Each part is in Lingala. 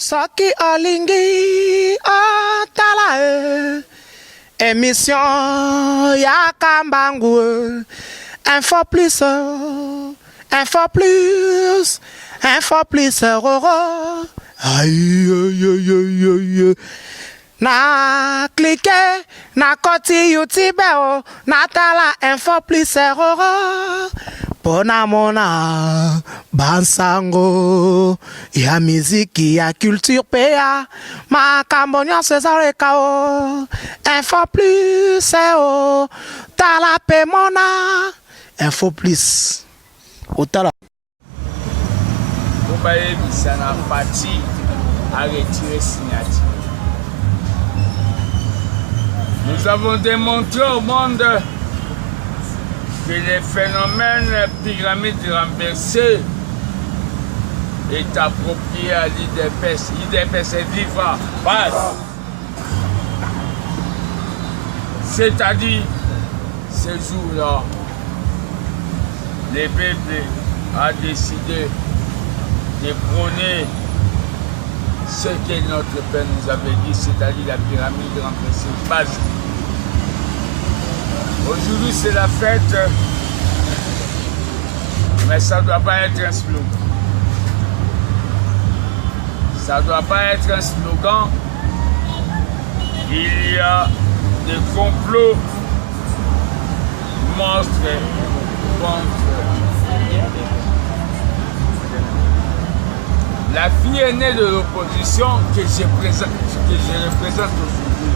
Saki Olingi Otala émission Yakambangu info plus aïe aïe aïe aïe na cliquer na koti YouTube na tala info plus pona mona bansango ya miziki ya culture pea makambonyo César kao info plus tala pe mona info plus otala Obaye bisana parti a retiré signature. Nous avons démontré au monde que les phénomènes pyramides renversées est approprié à l'IDPS. L'IDPS est vivant, passe. C'est-à-dire, ce jour-là, le peuple a décidé de prôner ce que notre Père nous avait dit, c'est-à-dire la pyramide renversée, base. Aujourd'hui, c'est la fête, mais ça ne doit pas être un slogan. Ça ne doit pas être un slogan. Il y a des complots monstres contre la fille aînée de l'opposition que je représente aujourd'hui.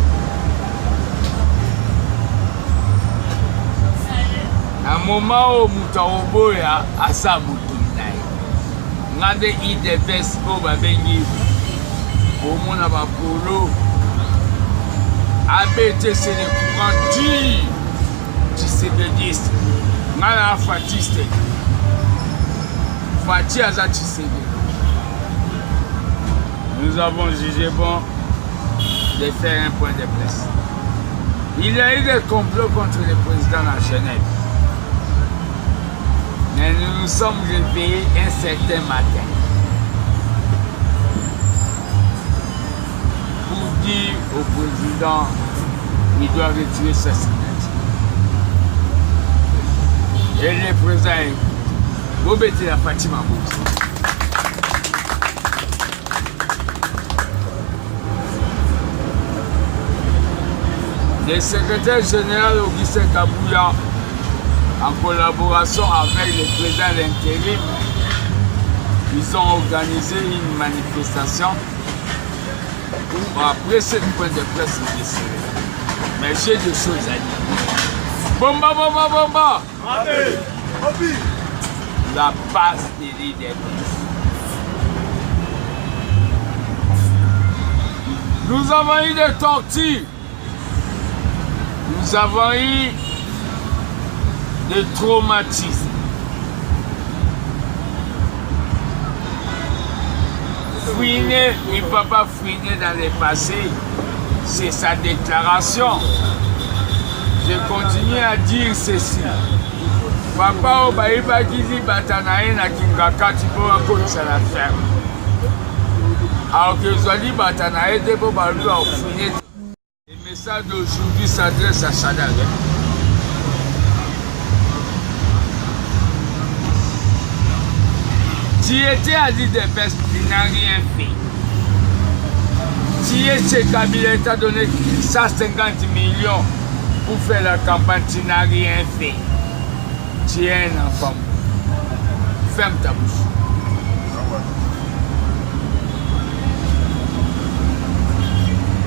À un moment où Moutaobo est à sa moutounaï, ngande IDPS au babengi, au monde à Bapolo, ABT c'est le courant du CBDiste, ngana fatiste, Fati Aza Tshisekedi. Nous avons jugé bon de faire un point de presse. Il y a eu des complots contre le président à Genève. Mais nous nous sommes réveillés un certain matin pour dire au président qu'il doit retirer sa signature. Et le président est Robeti la Fatima Bouti. Le secrétaire général Augustin Kabouya, en collaboration avec le président de l'intérim, ils ont organisé une manifestation pour, après ce point de presse, mais j'ai des choses à dire. Bomba, bomba, bomba! La base de l'IDPS. Nous avons eu des tortures. Nous avons eu des traumatismes. Fouiner, il ne peut pas fouiner dans le passé, c'est sa déclaration. Je continue à dire ceci. Papa Obaïba Gizi Batanaï na Kingaka Tipo Akonisa la ferme. Alors que Zoli Batanaï Debo Balou a fouiné. Le message d'aujourd'hui s'adresse à Chadag. Tu étais à l'IDPS, tu n'as rien fait. Tu es chez Kabila, t'a donné 150 millions pour faire la campagne, tu n'as rien fait. Tu es un enfant. Ferme ta bouche.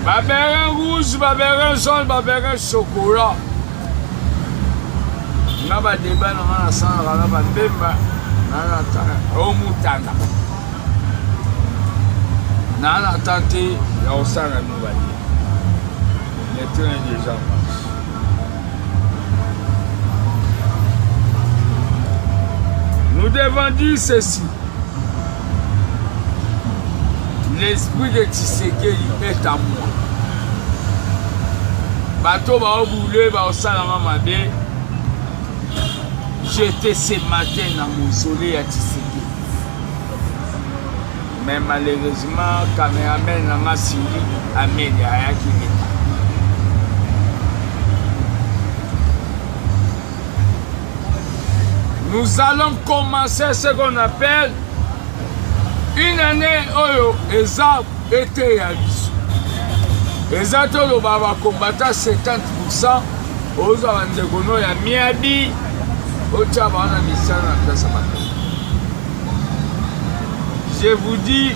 Babérin rouge, babérin jaune, babérin chocolat. On a un débat, on a un sang, on a un débat. On mutanga. Nana tenté, on s'en a nouvelle. Les trains des gens marchent. Nous devons dire ceci. L'esprit de Tshisekedi est à moi. Bateau va au boulet, va au salama mabé. J'étais ce matin dans mon soleil à Tshisekedi. Mais malheureusement, le caméraman n'a pas suivi Amélia qui est. Nous allons commencer ce qu'on appelle une année Oyo Eza été à l'issue. Eza Tolo va combattre 70% aux Avandegono ya Miabi au Tchabana Missana Place. Je vous dis,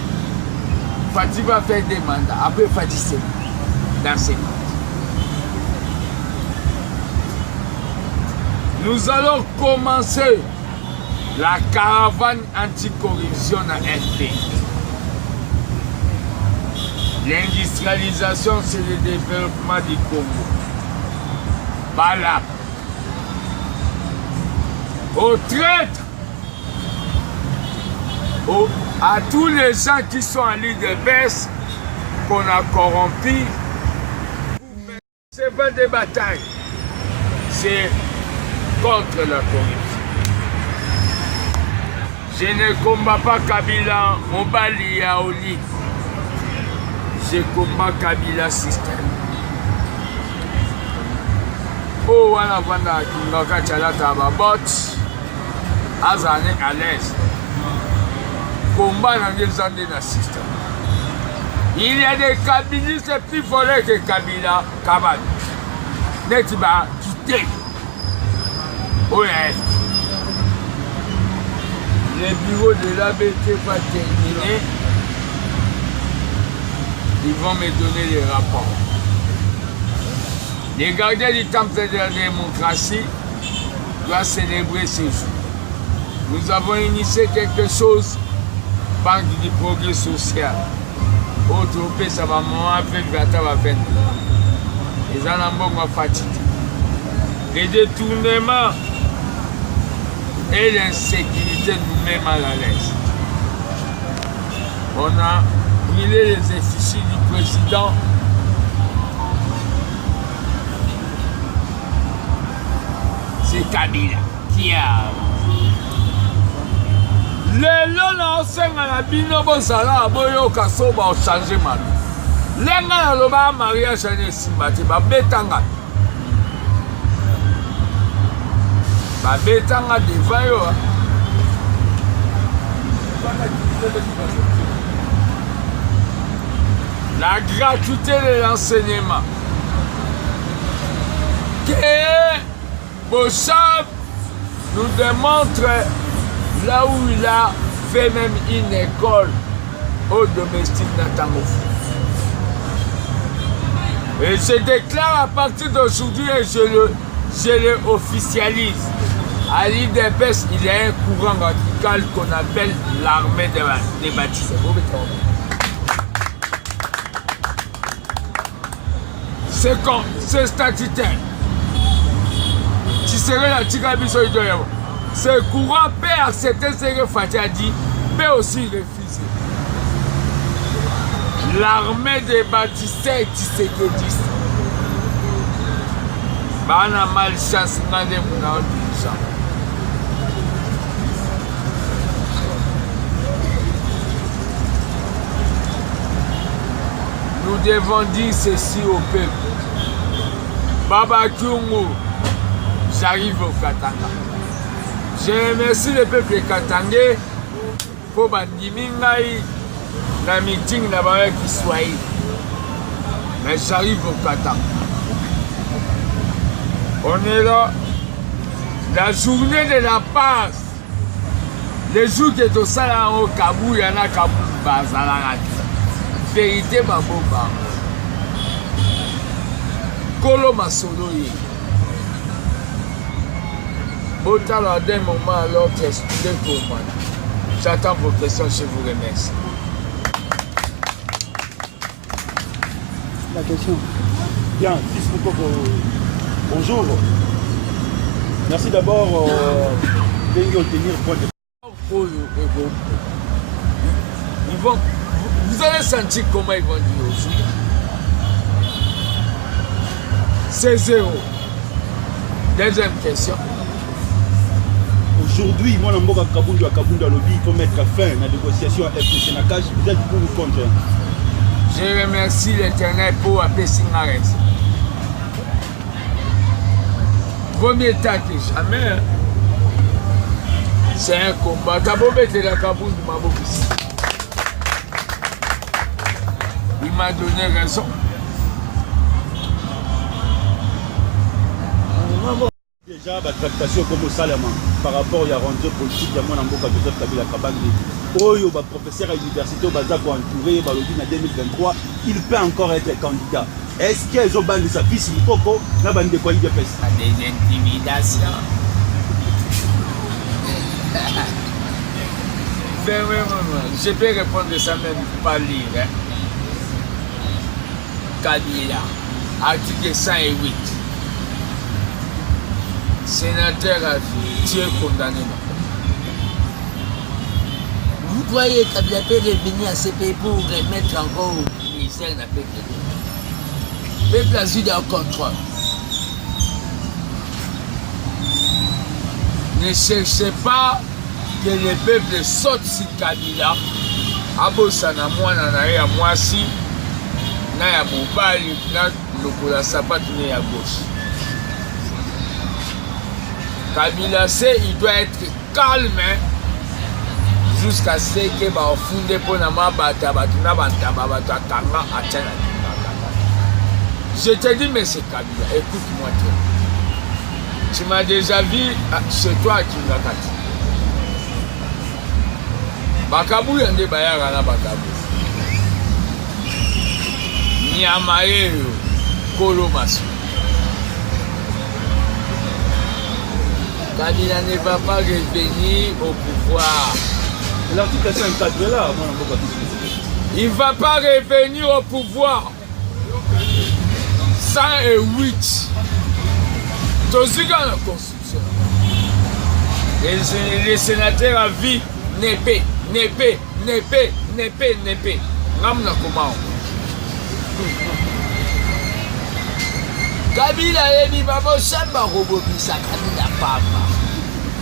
Fatih va faire des mandats. Après Fatih, c'est dans ses comptes. Nous allons commencer la caravane anticorruption à FP. L'industrialisation, c'est le développement du Congo. Voilà. Aux traîtres, à tous les gens qui sont en ligne de baisse, qu'on a corrompus, c'est pas des batailles. C'est contre la corruption. Je ne combats pas Kabila, Mobali Yaoli. Je combats Kabila système. Oh, on a vendu Kingoka Tchalata Babot. Azane à l'aise. Combat dans les années dans le système. Il y a des kabilistes plus forts que Kabila, Kabal. N'est-ce pas quitter? Oui. Les bureaux de l'ABT pas terminés. Ils vont me donner les rapports. Les gardiens du temple de la démocratie doivent célébrer ce jour. Nous avons initié quelque chose, Banque du progrès social. Autre pays, ça va m'enlever, ça va faire. Les Anambos m'ont fatigué. Les détournements et l'insécurité nous met mal à l'aise. On a brûlé les effigies du président. C'est Kabila qui a. Les lois sont à la binobo sala, boyo kasoba au changement. Les gens qui ont mariage à Nessimati, Babetanga. Babetanga devant eux. La gratuité de l'enseignement. Que Bochab nous démontre là où il a fait même une école au domestique Natango. Et je déclare à partir d'aujourd'hui et je le officialise. À l'île des Besses, il y a un courant radical qu'on appelle l'armée des bâtisses. C'est statutaire. Tu serais la Tikabiso. Ce courant peut accepter ce que Fatih a dit, peut aussi refuser. L'armée des bâtisseurs Tshisekedi. On a malchance, on a des gens. Nous devons dire ceci au peuple. Baba Kyungu, j'arrive au Katanga. Je remercie le peuple katangais pour Bandimingaï, la meeting là-bas qui soit. Mais j'arrive au Katanga. On est là. La journée de la passe. Les jours qui sont au salon au Kabou, il y en a Kabou Bazalagati. Vérité, Baboba. Kolo Masoloye. Autant d'un moment à l'autre, expliquez pour moi. J'attends vos questions, je vous remercie. La question. Bien, Fils Moukoko, bonjour. Merci d'abord de tenir point de. Vous allez sentir comment ils vont dire aujourd'hui. C'est 0. Deuxième question. Aujourd'hui, moi, Namboka Kabundu à Kabundu Lobby, il faut mettre fin à la négociation à FTC Nakash. Vous êtes pour ou contre? Je remercie l'Éternel pour appeler Singares. Premier temps que jamais, c'est un combat. Kabombe était la Kabundu Mabokisi. Il m'a donné raison. Déjà, la tractation comme au Salama par rapport à rentrée politique, il y a mon Namboka Joseph Kabila Kabangé. Oyo, professeur à l'université, Bazako entouré, Balodi en 2023, il peut encore être candidat. Est-ce qu'ils ont banni sa fille Mukoko, n'a banni de quoi il dépêche? Des intimidations. Je peux répondre ça même par lire. Hein. Kabila, article 108. Sénateur a vie, tu es condamné. Vous croyez Kabila peut revenir à ce pays pour remettre encore au ministère de la paix? Le peuple a eu leur contrôle. Ne cherchez pas que le peuple saute sur Kabila. Abosana mwana na ya mwasi na ya mobali na lokola sapatu ne ya gauche. Kabila sait il doit être calme jusqu'à ce que va fonder pour na mabata batuna bantaba batanga atana. Je te dis mais c'est Kabila, écoute-moi très. Tu m'as déjà vu chez toi à Kingakati. Bakabu yande bayara na bakabu. Nyamaye Kolomasu. Kabila ne va pas revenir au pouvoir. L'article 54 là, moi, il ne va pas revenir au pouvoir. 108. Toziga la Constitution. Les sénateurs à vie, n'épée. Ramna comment? Kabila yebi babo samba robo bisa Kabila papa.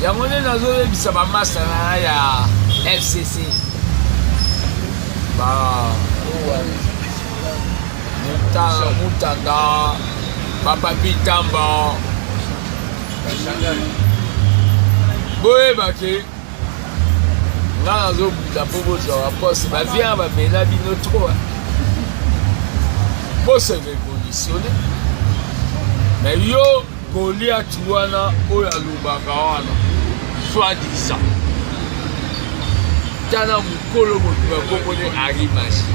Yango ne nazo bisa ba masa na ya FCC. Ba Mutanga Papa Pitamba. Boye bake. Nga nazo buta pobo za poste ba vient ba mena bino trop. Pour se révolutionner. Mais yo, Goliath wana oya lubaka wana soi-disant. Tana mukolo motuba komone arimashi.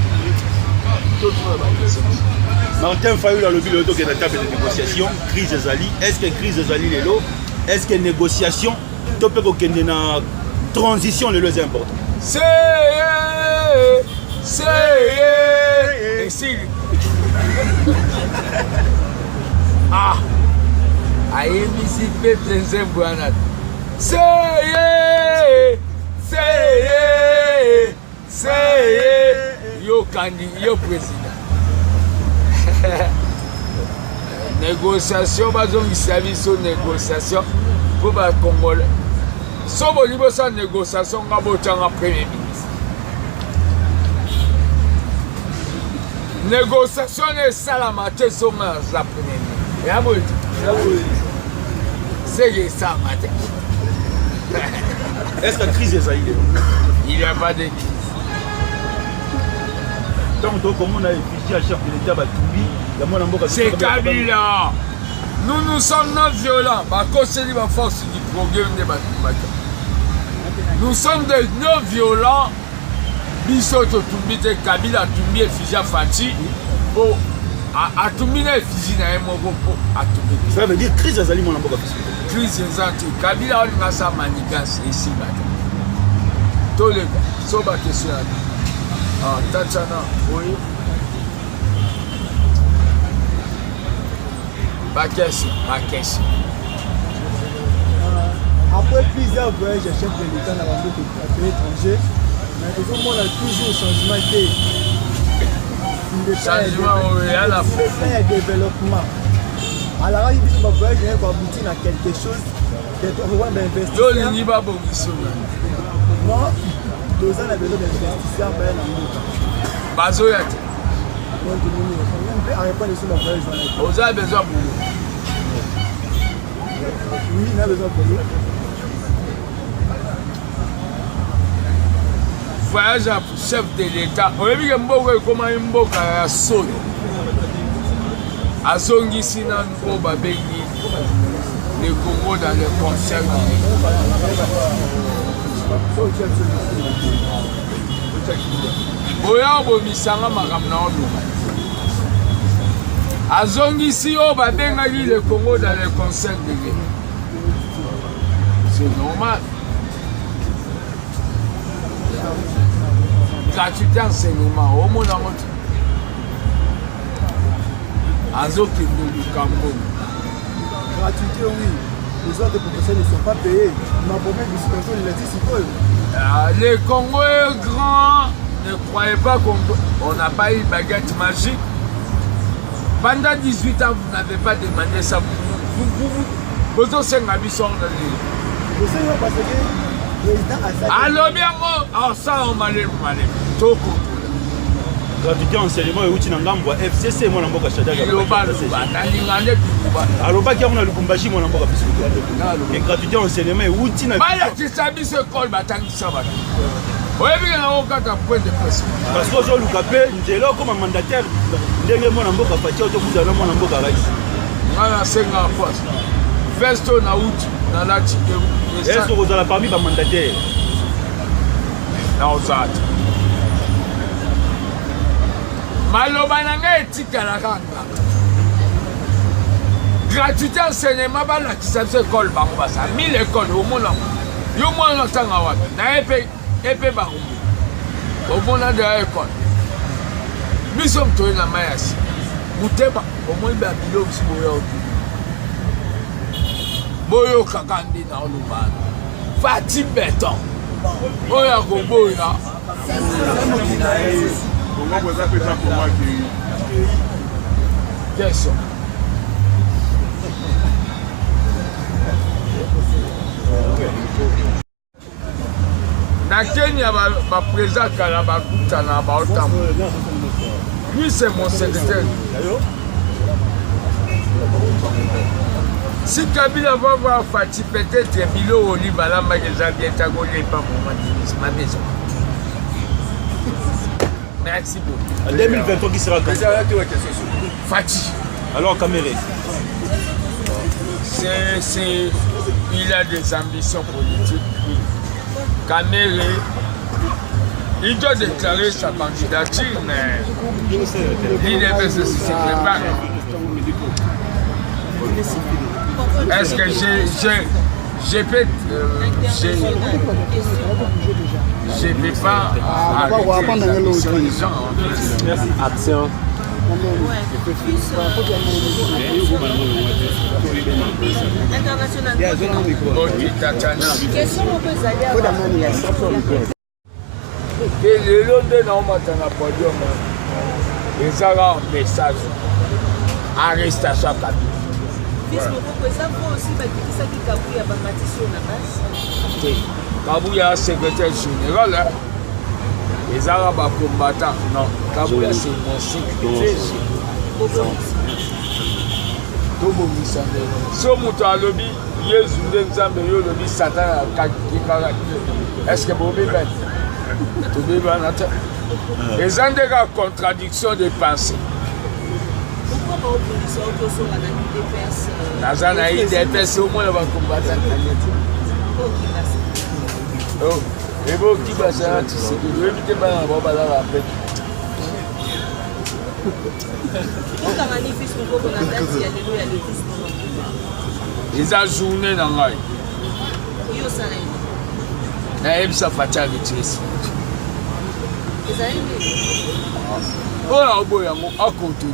Martin Fayou a le bureau de la table de négociation, crise Zali. Est-ce que crise Zali est là? Est-ce que négociation, tu peux qu'il y ait une transition le plus important? C'est et si ah ayemisi peuple nzembwana c'est yo kandi yo président négociation bazongisa biso négociation pour ba congolais so bolibo sa négociation nga botanga premier ministre négociation ne salama te so nga za premier ministre ya bo c'est ça matin. Est-ce que la crise est là? Il n'y a pas de crise. Donc, comme on a réfléchi à chef de l'État, c'est Kabila. Nous sommes non violents. Nous sommes des non violents. Bisoto Tumbite Kabila Tumbi Fija Fati. Pour Atumina Fiji na Moko pour Atumbi. Ça veut dire crise Azali mon amboka. Crise Azali. Kabila on a sa manigance ici. Tous les gars. Soba question. Ah, Tachana, oui. Ma question. Après plusieurs voyages, chef de l'État dans le pays étranger, mais tout le monde a toujours changement de changement, oui, à la fois. Développement. Alors, il faut voyager pour aboutir à quelque chose Yo lingi ba bongiso. Non, deux ans, on a besoin d'investisseurs. Bazo ya te. Vous avez besoin de boulot. Oui, on a besoin de boulot. Voyage à chef de l'État. Vous avez vu que Mboka comment Mboka a sonné. A zongi sina ngo babengi le Congo dans le concert. Oya bomisanga makambo na oluka. Azongisi o babengaki le Congo dans le concert de l'État. C'est normal. Gratuité enseignement, au monde en mode. Azokende Lukambo. Gratuité, oui. Les autres professeurs ne sont pas payés. Ma promesse de situation, il a dit c'est Le Congo est grand. Ne croyez pas qu'on n'a pas eu baguette magique. Pendant 18 ans, vous n'avez pas demandé ça. Vous aussi, vous avez besoin de lui. Je sais parce que le président a ça. Alors bien, ça, on m'a dit, Toko. Gratuité enseignement et outil n'angambo FCC moi n'amboka Shadrack. Alors pas qu'il y a on a le Kumbashi moi n'amboka biscuit. Et gratuité enseignement et outil na. Baya kisabi se col batangi sabata. Oui, bien, on a un point de presse. Parce que je le capé, j'ai là comme mandataire. Ndenge moi n'amboka Fatia to kuza moi n'amboka Raïs. Voilà, c'est la force. Festo na outil na la tike. Est-ce que vous avez parmi les mandataires? Na osat. Maloba nanga etikala kanga. Gratuité enseignement bana kisabi école bango basa 1000 écoles au monde. Yo mo na tanga wapi. Na epé bango. Au monde de école. Nous sommes tous na mayasi. Muteba au moins ba bilo siboyo. Boyo kakandi na olubana. Fati beton. Oya ko boya. Comment vous avez fait ça pour moi qui... Question. Na Kenya, ma président Kalabakuta na Baotam. Lui, c'est mon secrétaire. Si Kabila va voir Fati, peut-être Bilo Olibala Magazin Bientagolé pas pour ma maison. Merci beaucoup. En 2023 qui sera quand? Fati. Alors Caméré. Il a des ambitions politiques. Caméré, il doit déclarer sa candidature, mais l'IDPS se prépare. Est-ce que je peux pas arrêter les gens. Merci. Action. Le long de notre podium, ils auront un message. Arrestation à Kabila. Kabouya secrétaire général, les Arabes combattants, non, Kabouya c'est mon secrétaire général. Si on monte à l'objet, est-ce que vous avez les ont des contradictions de pensée. Nazana IDPS au moins va combattre. Oh, et vous qui va ça, tu sais que vous évitez pas un bon balade après. Ils ont journée dans l'ail. Naïm ça fait avec Tchessi. Oh là, au bout, à côté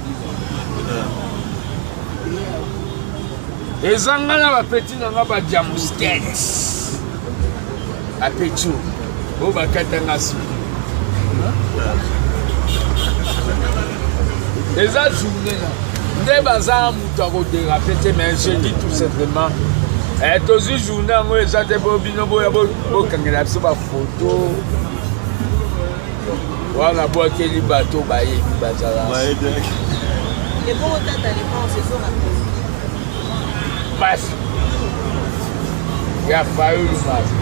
les Angana va petit dans la diamousquette. À Pétou. Au Bakatangasu. Les journées là. Des bazars moutaro de répéter, mais je dis tout simplement tozwi journée yango eza te po bino boya bokangela biso bafoto wana bwakeli bato bayebi bazala basi ya fayulu basi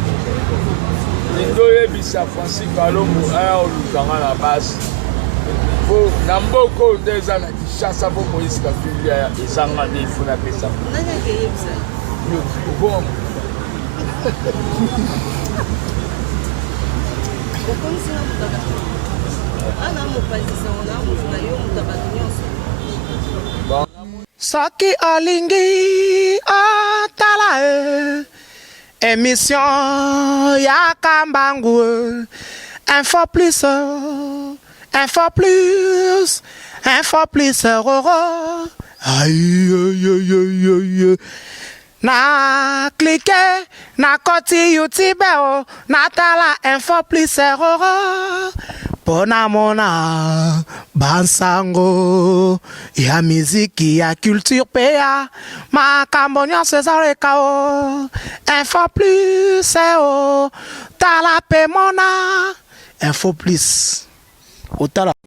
lindo oyebisa Francis Kalombo aya olukanga na basi po na mboka oyo nde eza na Kinshasa po Moïse Katumbi ezanga nde ifuna pesa bon soki olingi otala émission ya Kambangu info plus aïe aïe aïe aïe na cliquer na koti YouTube na tala info plus pona mona bansango ya miziki ya culture pea makambo nyonso ezaleka info plus tala pe mona info plus otala